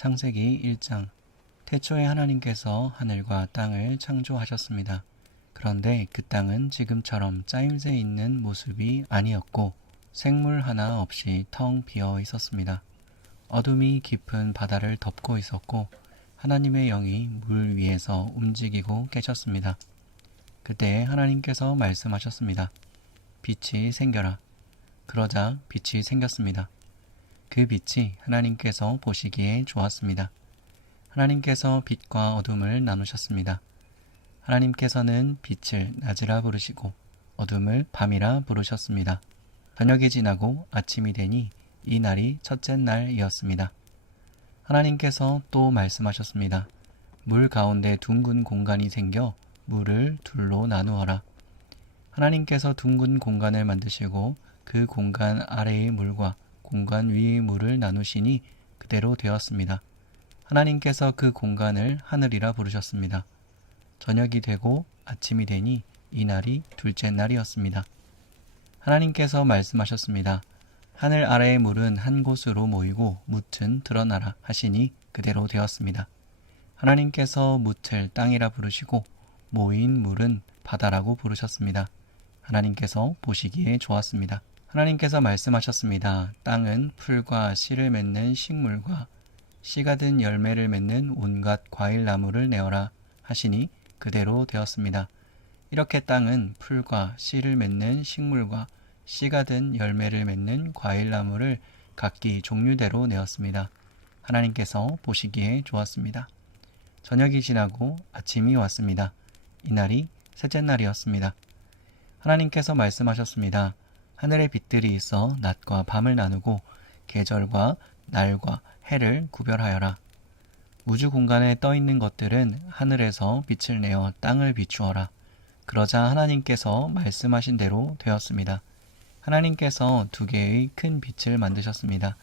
창세기 1장. 태초에 하나님께서 하늘과 땅을 창조하셨습니다. 그런데 그 땅은 지금처럼 짜임새 있는 모습이 아니었고 생물 하나 없이 텅 비어 있었습니다. 어둠이 깊은 바다를 덮고 있었고 하나님의 영이 물 위에서 움직이고 계셨습니다. 그때 하나님께서 말씀하셨습니다. 빛이 생겨라. 그러자 빛이 생겼습니다. 그 빛이 하나님께서 보시기에 좋았습니다. 하나님께서 빛과 어둠을 나누셨습니다. 하나님께서는 빛을 낮이라 부르시고 어둠을 밤이라 부르셨습니다. 저녁이 지나고 아침이 되니 이 날이 첫째 날이었습니다. 하나님께서 또 말씀하셨습니다. 물 가운데 둥근 공간이 생겨 물을 둘로 나누어라. 하나님께서 둥근 공간을 만드시고 그 공간 아래의 물과 공간 위의 물을 나누시니 그대로 되었습니다. 하나님께서 그 공간을 하늘이라 부르셨습니다. 저녁이 되고 아침이 되니 이 날이 둘째 날이었습니다. 하나님께서 말씀하셨습니다. 하늘 아래의 물은 한 곳으로 모이고 뭇은 드러나라 하시니 그대로 되었습니다. 하나님께서 뭇을 땅이라 부르시고 모인 물은 바다라고 부르셨습니다. 하나님께서 보시기에 좋았습니다. 하나님께서 말씀하셨습니다. 땅은 풀과 씨를 맺는 식물과 씨가 든 열매를 맺는 온갖 과일나무를 내어라 하시니 그대로 되었습니다. 이렇게 땅은 풀과 씨를 맺는 식물과 씨가 든 열매를 맺는 과일나무를 각기 종류대로 내었습니다. 하나님께서 보시기에 좋았습니다. 저녁이 지나고 아침이 왔습니다. 이날이 셋째 날이었습니다. 하나님께서 말씀하셨습니다. 하늘에 빛들이 있어 낮과 밤을 나누고 계절과 날과 해를 구별하여라. 우주 공간에 떠 있는 것들은 하늘에서 빛을 내어 땅을 비추어라. 그러자 하나님께서 말씀하신 대로 되었습니다. 하나님께서 두 개의 큰 빛을 만드셨습니다.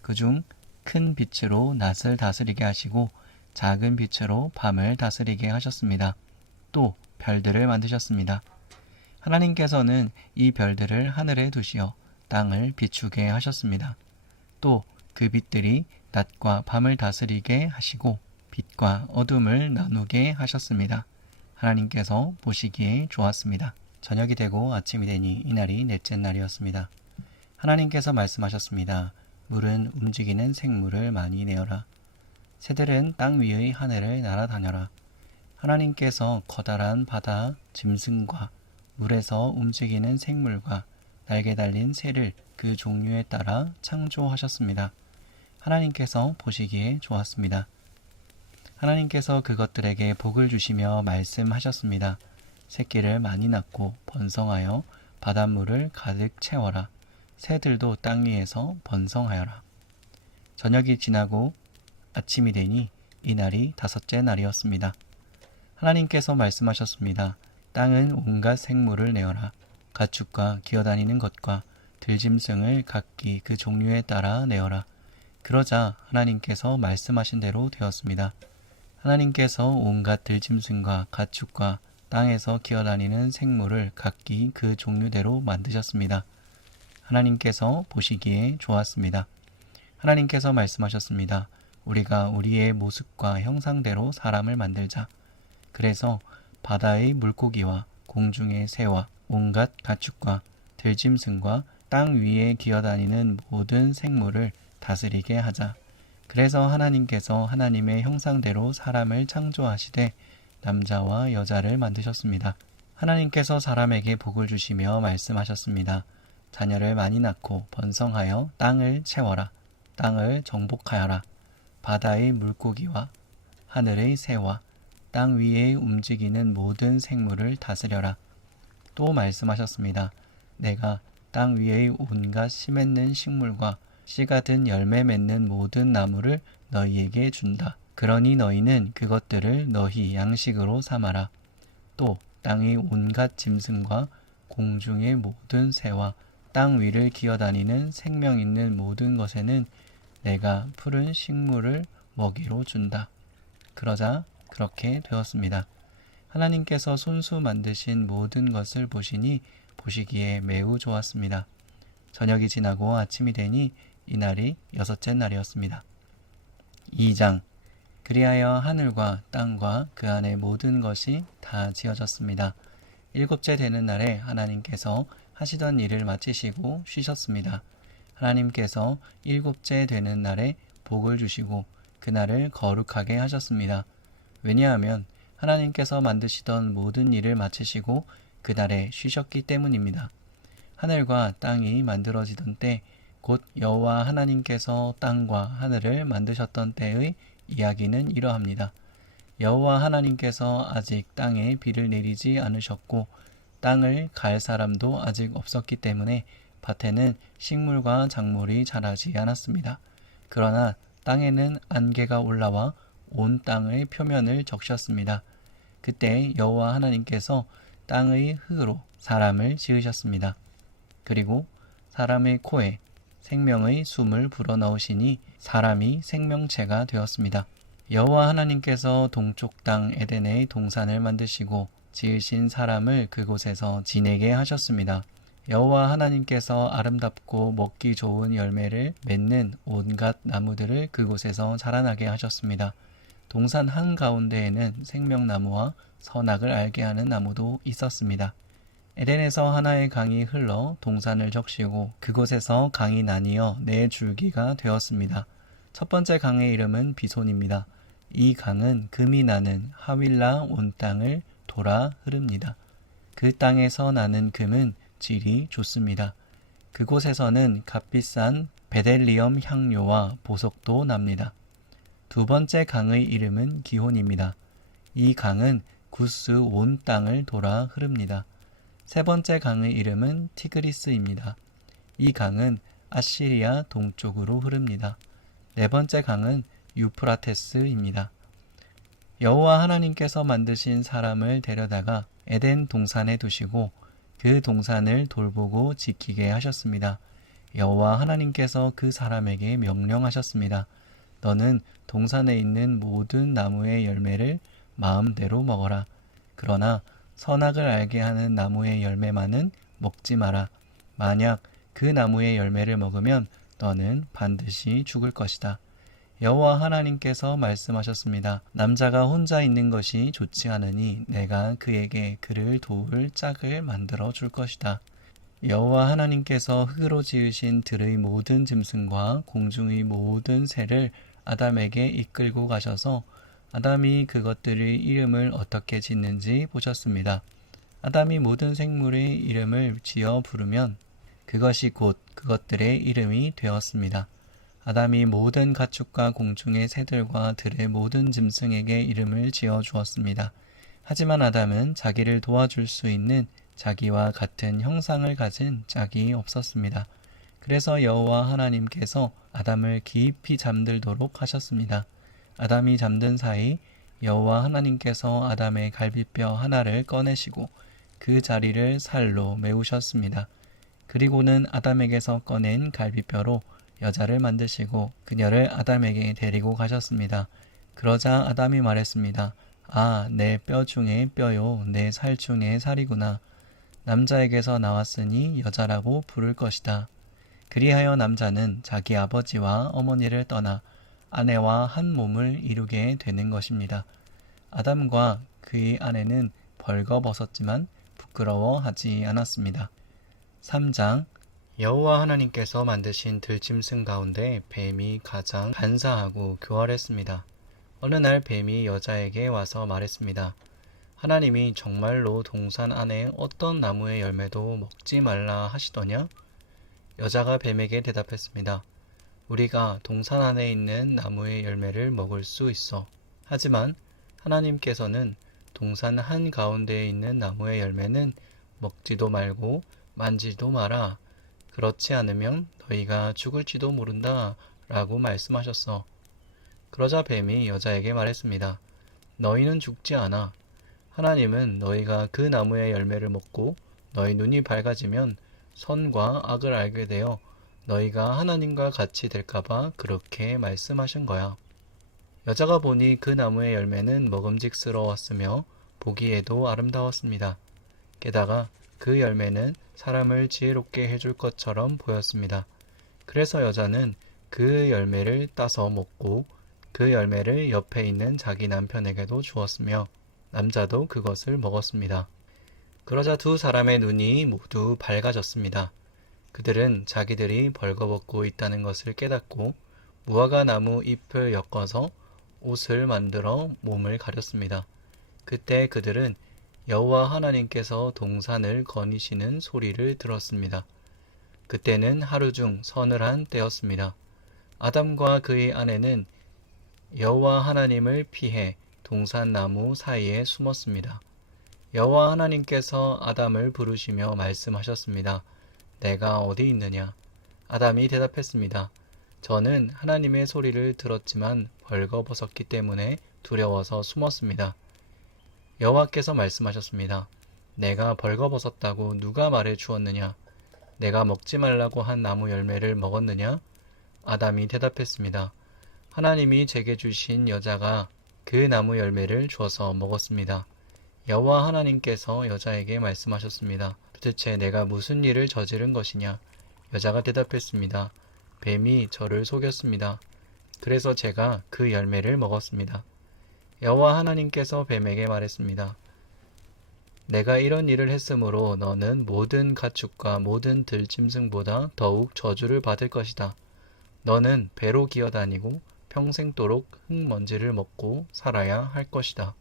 그중 큰 빛으로 낮을 다스리게 하시고 작은 빛으로 밤을 다스리게 하셨습니다. 또 별들을 만드셨습니다. 하나님께서는 이 별들을 하늘에 두시어 땅을 비추게 하셨습니다. 또 그 빛들이 낮과 밤을 다스리게 하시고 빛과 어둠을 나누게 하셨습니다. 하나님께서 보시기에 좋았습니다. 저녁이 되고 아침이 되니 이날이 넷째 날이었습니다. 하나님께서 말씀하셨습니다. 물은 움직이는 생물을 많이 내어라. 새들은 땅 위의 하늘을 날아다녀라. 하나님께서 커다란 바다 짐승과 물에서 움직이는 생물과 날개 달린 새를 그 종류에 따라 창조하셨습니다. 하나님께서 보시기에 좋았습니다. 하나님께서 그것들에게 복을 주시며 말씀하셨습니다. 새끼를 많이 낳고 번성하여 바닷물을 가득 채워라. 새들도 땅 위에서 번성하여라. 저녁이 지나고 아침이 되니 이 날이 다섯째 날이었습니다. 하나님께서 말씀하셨습니다. 땅은 온갖 생물을 내어라. 가축과 기어다니는 것과 들짐승을 각기 그 종류에 따라 내어라. 그러자 하나님께서 말씀하신 대로 되었습니다. 하나님께서 온갖 들짐승과 가축과 땅에서 기어다니는 생물을 각기 그 종류대로 만드셨습니다. 하나님께서 보시기에 좋았습니다. 하나님께서 말씀하셨습니다. 우리가 우리의 모습과 형상대로 사람을 만들자. 그래서 바다의 물고기와 공중의 새와 온갖 가축과 들짐승과 땅 위에 기어다니는 모든 생물을 다스리게 하자. 그래서 하나님께서 하나님의 형상대로 사람을 창조하시되 남자와 여자를 만드셨습니다. 하나님께서 사람에게 복을 주시며 말씀하셨습니다. 자녀를 많이 낳고 번성하여 땅을 채워라. 땅을 정복하여라. 바다의 물고기와 하늘의 새와 땅 위에 움직이는 모든 생물을 다스려라. 또 말씀하셨습니다. 내가 땅 위의 온갖 씨 맺는 식물과 씨가 든 열매 맺는 모든 나무를 너희에게 준다. 그러니 너희는 그것들을 너희 양식으로 삼아라. 또 땅의 온갖 짐승과 공중의 모든 새와 땅 위를 기어다니는 생명 있는 모든 것에는 내가 푸른 식물을 먹이로 준다. 그러자 그렇게 되었습니다. 하나님께서 손수 만드신 모든 것을 보시니 보시기에 매우 좋았습니다. 저녁이 지나고 아침이 되니 이날이 여섯째 날이었습니다. 2장. 그리하여 하늘과 땅과 그 안에 모든 것이 다 지어졌습니다. 일곱째 되는 날에 하나님께서 하시던 일을 마치시고 쉬셨습니다. 하나님께서 일곱째 되는 날에 복을 주시고 그날을 거룩하게 하셨습니다. 왜냐하면 하나님께서 만드시던 모든 일을 마치시고 그날에 쉬셨기 때문입니다. 하늘과 땅이 만들어지던 때, 곧 여호와 하나님께서 땅과 하늘을 만드셨던 때의 이야기는 이러합니다. 여호와 하나님께서 아직 땅에 비를 내리지 않으셨고 땅을 갈 사람도 아직 없었기 때문에 밭에는 식물과 작물이 자라지 않았습니다. 그러나 땅에는 안개가 올라와 온 땅의 표면을 적셨습니다. 그때 여호와 하나님께서 땅의 흙으로 사람을 지으셨습니다. 그리고 사람의 코에 생명의 숨을 불어넣으시니 사람이 생명체가 되었습니다. 여호와 하나님께서 동쪽 땅 에덴의 동산을 만드시고 지으신 사람을 그곳에서 지내게 하셨습니다. 여호와 하나님께서 아름답고 먹기 좋은 열매를 맺는 온갖 나무들을 그곳에서 자라나게 하셨습니다. 동산 한가운데에는 생명나무와 선악을 알게 하는 나무도 있었습니다. 에덴에서 하나의 강이 흘러 동산을 적시고 그곳에서 강이 나뉘어 네 줄기가 되었습니다. 첫 번째 강의 이름은 비손입니다. 이 강은 금이 나는 하윌라 온 땅을 돌아 흐릅니다. 그 땅에서 나는 금은 질이 좋습니다. 그곳에서는 값비싼 베델리엄 향료와 보석도 납니다. 두 번째 강의 이름은 기혼입니다. 이 강은 구스 온 땅을 돌아 흐릅니다. 세 번째 강의 이름은 티그리스입니다. 이 강은 아시리아 동쪽으로 흐릅니다. 네 번째 강은 유프라테스입니다. 여호와 하나님께서 만드신 사람을 데려다가 에덴 동산에 두시고 그 동산을 돌보고 지키게 하셨습니다. 여호와 하나님께서 그 사람에게 명령하셨습니다. 너는 동산에 있는 모든 나무의 열매를 마음대로 먹어라. 그러나 선악을 알게 하는 나무의 열매만은 먹지 마라. 만약 그 나무의 열매를 먹으면 너는 반드시 죽을 것이다. 여호와 하나님께서 말씀하셨습니다. 남자가 혼자 있는 것이 좋지 않으니 내가 그에게 그를 도울 짝을 만들어 줄 것이다. 여호와 하나님께서 흙으로 지으신 들의 모든 짐승과 공중의 모든 새를 아담에게 이끌고 가셔서 아담이 그것들의 이름을 어떻게 짓는지 보셨습니다. 아담이 모든 생물의 이름을 지어 부르면 그것이 곧 그것들의 이름이 되었습니다. 아담이 모든 가축과 공중의 새들과 들의 모든 짐승에게 이름을 지어 주었습니다. 하지만 아담은 자기를 도와줄 수 있는 자기와 같은 형상을 가진 짝이 없었습니다. 그래서 여호와 하나님께서 아담을 깊이 잠들도록 하셨습니다. 아담이 잠든 사이 여호와 하나님께서 아담의 갈비뼈 하나를 꺼내시고 그 자리를 살로 메우셨습니다. 그리고는 아담에게서 꺼낸 갈비뼈로 여자를 만드시고 그녀를 아담에게 데리고 가셨습니다. 그러자 아담이 말했습니다. 아, 내 뼈 중에 뼈요, 내 살 중에 살이구나. 남자에게서 나왔으니 여자라고 부를 것이다. 그리하여 남자는 자기 아버지와 어머니를 떠나 아내와 한 몸을 이루게 되는 것입니다. 아담과 그의 아내는 벌거벗었지만 부끄러워하지 않았습니다. 3장. 여호와 하나님께서 만드신 들짐승 가운데 뱀이 가장 간사하고 교활했습니다. 어느 날 뱀이 여자에게 와서 말했습니다. 하나님이 정말로 동산 안에 어떤 나무의 열매도 먹지 말라 하시더냐? 여자가 뱀에게 대답했습니다. 우리가 동산 안에 있는 나무의 열매를 먹을 수 있어. 하지만 하나님께서는 동산 한가운데에 있는 나무의 열매는 먹지도 말고 만지도 마라. 그렇지 않으면 너희가 죽을지도 모른다 라고 말씀하셨어. 그러자 뱀이 여자에게 말했습니다. 너희는 죽지 않아. 하나님은 너희가 그 나무의 열매를 먹고 너희 눈이 밝아지면 선과 악을 알게 되어 너희가 하나님과 같이 될까봐 그렇게 말씀하신 거야. 여자가 보니 그 나무의 열매는 먹음직스러웠으며 보기에도 아름다웠습니다. 게다가 그 열매는 사람을 지혜롭게 해줄 것처럼 보였습니다. 그래서 여자는 그 열매를 따서 먹고 그 열매를 옆에 있는 자기 남편에게도 주었으며 남자도 그것을 먹었습니다. 그러자 두 사람의 눈이 모두 밝아졌습니다. 그들은 자기들이 벌거벗고 있다는 것을 깨닫고 무화과 나무 잎을 엮어서 옷을 만들어 몸을 가렸습니다. 그때 그들은 여호와 하나님께서 동산을 거니시는 소리를 들었습니다. 그때는 하루 중 서늘한 때였습니다. 아담과 그의 아내는 여호와 하나님을 피해 동산 나무 사이에 숨었습니다. 여호와 하나님께서 아담을 부르시며 말씀하셨습니다. 내가 어디 있느냐? 아담이 대답했습니다. 저는 하나님의 소리를 들었지만 벌거벗었기 때문에 두려워서 숨었습니다. 여호와께서 말씀하셨습니다. 내가 벌거벗었다고 누가 말해 주었느냐? 내가 먹지 말라고 한 나무 열매를 먹었느냐? 아담이 대답했습니다. 하나님이 제게 주신 여자가 그 나무 열매를 주어서 먹었습니다. 여호와 하나님께서 여자에게 말씀하셨습니다. 도대체 내가 무슨 일을 저지른 것이냐? 여자가 대답했습니다. 뱀이 저를 속였습니다. 그래서 제가 그 열매를 먹었습니다. 여호와 하나님께서 뱀에게 말했습니다. 내가 이런 일을 했으므로 너는 모든 가축과 모든 들짐승보다 더욱 저주를 받을 것이다. 너는 배로 기어다니고 평생도록 흙먼지를 먹고 살아야 할 것이다.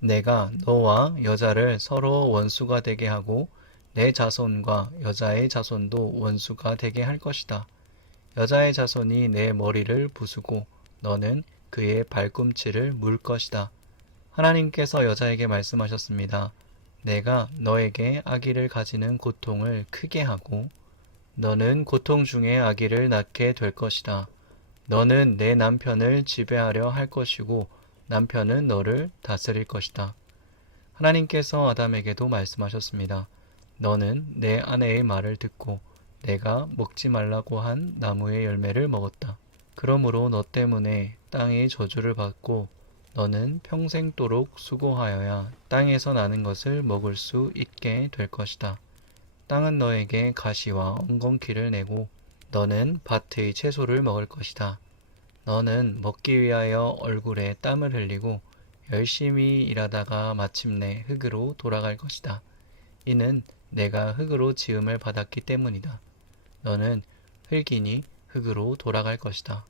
내가 너와 여자를 서로 원수가 되게 하고 내 자손과 여자의 자손도 원수가 되게 할 것이다. 여자의 자손이 내 머리를 부수고 너는 그의 발꿈치를 물 것이다. 하나님께서 여자에게 말씀하셨습니다. 내가 너에게 아기를 가지는 고통을 크게 하고 너는 고통 중에 아기를 낳게 될 것이다. 너는 내 남편을 지배하려 할 것이고 남편은 너를 다스릴 것이다. 하나님께서 아담에게도 말씀하셨습니다. 너는 내 아내의 말을 듣고 내가 먹지 말라고 한 나무의 열매를 먹었다. 그러므로 너 때문에 땅의 저주를 받고 너는 평생도록 수고하여야 땅에서 나는 것을 먹을 수 있게 될 것이다. 땅은 너에게 가시와 엉겅퀴를 내고 너는 밭의 채소를 먹을 것이다. 너는 먹기 위하여 얼굴에 땀을 흘리고 열심히 일하다가 마침내 흙으로 돌아갈 것이다. 이는 내가 흙으로 지음을 받았기 때문이다. 너는 흙이니 흙으로 돌아갈 것이다.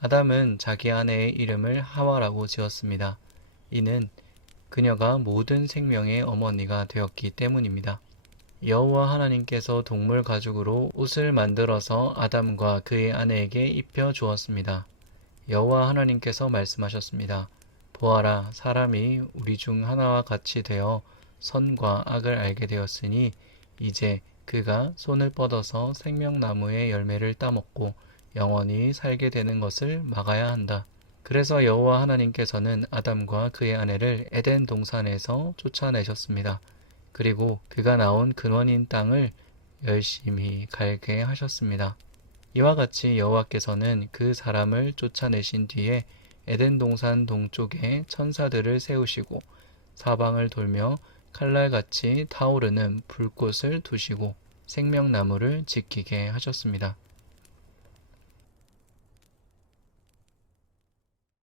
아담은 자기 아내의 이름을 하와라고 지었습니다. 이는 그녀가 모든 생명의 어머니가 되었기 때문입니다. 여호와 하나님께서 동물 가죽으로 옷을 만들어서 아담과 그의 아내에게 입혀 주었습니다. 여호와 하나님께서 말씀하셨습니다. 보아라, 사람이 우리 중 하나와 같이 되어 선과 악을 알게 되었으니 이제 그가 손을 뻗어서 생명나무의 열매를 따먹고 영원히 살게 되는 것을 막아야 한다. 그래서 여호와 하나님께서는 아담과 그의 아내를 에덴 동산에서 쫓아내셨습니다. 그리고 그가 나온 근원인 땅을 열심히 갈게 하셨습니다. 이와 같이 여호와께서는 그 사람을 쫓아내신 뒤에 에덴 동산 동쪽에 천사들을 세우시고 사방을 돌며 칼날같이 타오르는 불꽃을 두시고 생명나무를 지키게 하셨습니다.